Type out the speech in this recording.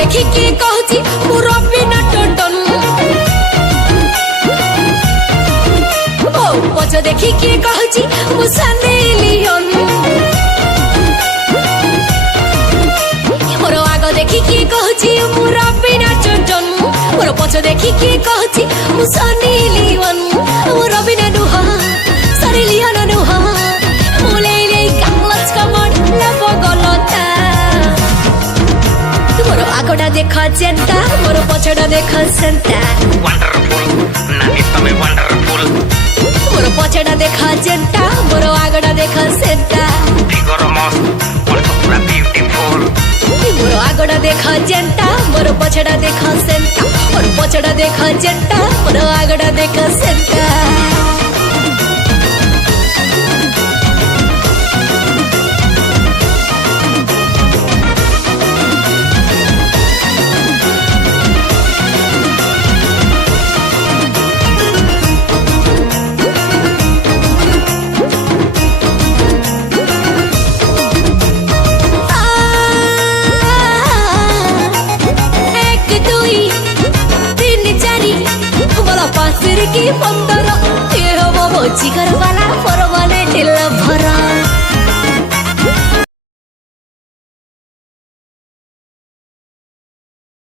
देखी किए कहूची पूरा बिना टन ओ पछ देखी किए कहूची मुसाने लियन मोर आग देखी किए कहूची पूरा बिना टन मोर पछ देखी किए कहूची मुसाने लियन मोर बिना नुह सारी लियन नुह मुले ले कालच कमन लब गलता मोर आगटा देख जेंता मोर पछटा देख सेंता वंडरफुल नानी तमे वंडरफुल मोर पछटा देख जेंता मोर आगटा देख सेंता फिगर मस्त और तो पूरा ब्यूटीफुल मोर आगटा देख जेंता मोर पछटा देख सेंता मोर पछटा देख जेंता मोर आगटा देख सेंता की 15 ये हो वो जिगर वाला परमानेंट लवर